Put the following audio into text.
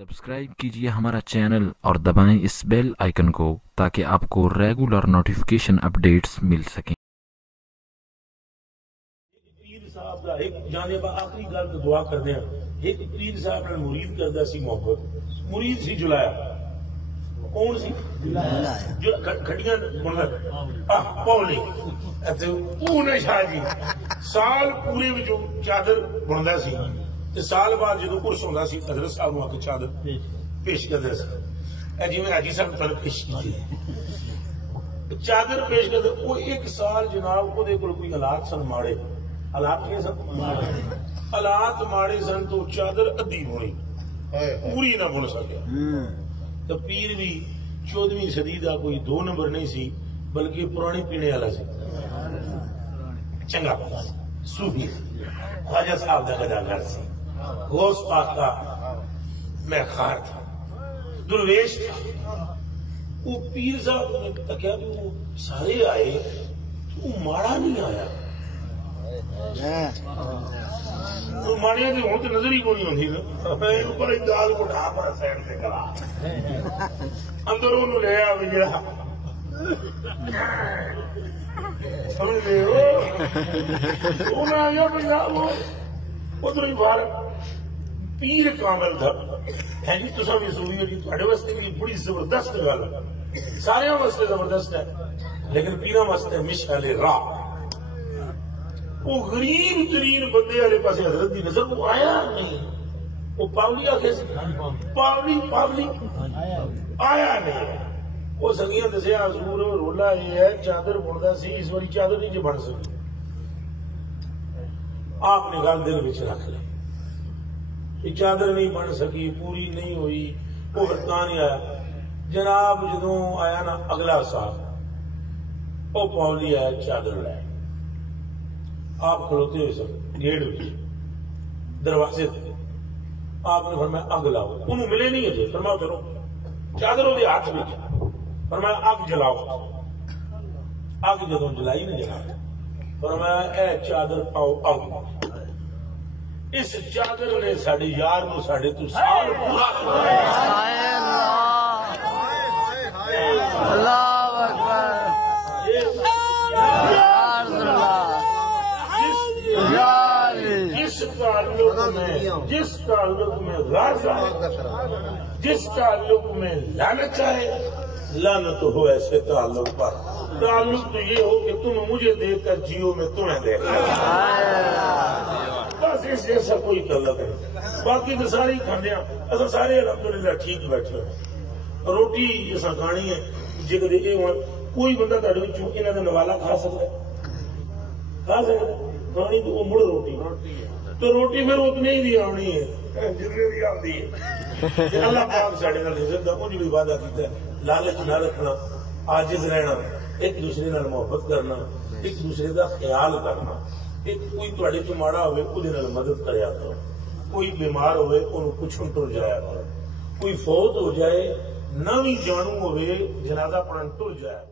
Subscribe कीजिए हमारा channel और दबाएं इस बेल आइकन को ताकि आपको रेगुलर नोटिफिकेशन अपडेट्स मिल सकें। पीर साहब का एक जाने आखिरी गल तो दुआ करते हैं। एक पीर साहब ने मुरीद करता सी मोहब्बत मुरीद सी जुलाया कौन सी जो खड़ियां पौली पूने शाह जी साल पूरे में जो चादर बुनता सी ते साल बाद जो उर्स होंदा सी हजरत साहब नूं आके चादर पेश करदे सी जिवें हाजी साहब तल पेश की चादर पेश करदे वो एक साल जनाब ओदे कोल कोई हालात सन माड़े हालात के सन हालात माड़े सन तो चादर अद्धी बुनी पूरी ना बुन सकिया तो पीर भी 14वीं सदी का कोई 2 नंबर नहीं सी बल्कि पुरानी पीने वाला सी चंगा सूफी ख्वाजा साहब का गदागर सी गौस पाक का महखार था दुर्वेश था। वो पीर साहब ने तकिया भी वो सारे आए वो माड़ा नहीं आया तो माड़िया की हूं तो नजर ही कोई आती ना पर दाल को ढा पर सैन से करा अंदर उन्होंने ले आ भी जरा उधर ही बाहर पीर कामल था है जी तुसा भी सुनी हो जी थोड़े वास्ते की बड़ी जबरदस्त गल सारे वास्ते जबरदस्त है लेकिन पीरा वास्ते मिशाले राह वो गरीब तरीन बंदे वाले पास हजरत की नजर वो आया नहीं वो पावली आखे पावली पावली आया नहीं वो सगिया दसिया हजूर रोला ये है चादर बुनता सी इस बारी चादर नहीं जो बन सकी आपने गल दिल में रख ली चादर नहीं बन सकी पूरी नहीं हुई वो वरता नहीं आया जनाब जो आया ना अगला साल वो पावली आया चादर लाया आप खलोते हुए सब गेट दरवाजे थे आपने फरमाया अग लाओ उन्होंने मिले नहीं है फरमाओ चलो चादर वो हाथ में फरमाया अग जलाओ अग जो जलाई ना जला फरमाया ए चादर पाओ अग इस चादर ने साडे यार नूं साडे तो साल पूरा जिस ताल्लुक में राज़ा जिस ताल्लुक में लानत है लानत हो ऐसे ताल्लुक पर ताल्लुक तो ये हो कि तुम मुझे देकर जियो में तुम्हें दे बस इस जैसा कोई ताल्लुक नहीं बाकी तो सारे ही खाने असा सारे अलहमदुलिल्लाह ठीक बैठे रोटी असा खानी है जिगर कोई बंदा तुहाडे विचों इन्हां दा नवाला खा सकता खानी तो वो मुड़ रोटी तो रोटी फिर उतनी ही आनी है जितनी भी आती है अल्लाह पाक साडे नाल रिज़्क़ दा उन्हीं भी वादा कीता लालच ना रखना आजिज रहना एक दूसरे नाल मोहब्बत करना एक दूसरे का ख्याल करना एक कोई तुहाडे चों माड़ा होवे उहदे नाल मदद करया करो कोई बीमार होवे उहनूं पुछण टुर जाया करो कोई फौत हो जाए ना भी जानू होवे जनाजा पढ़न टुर जाया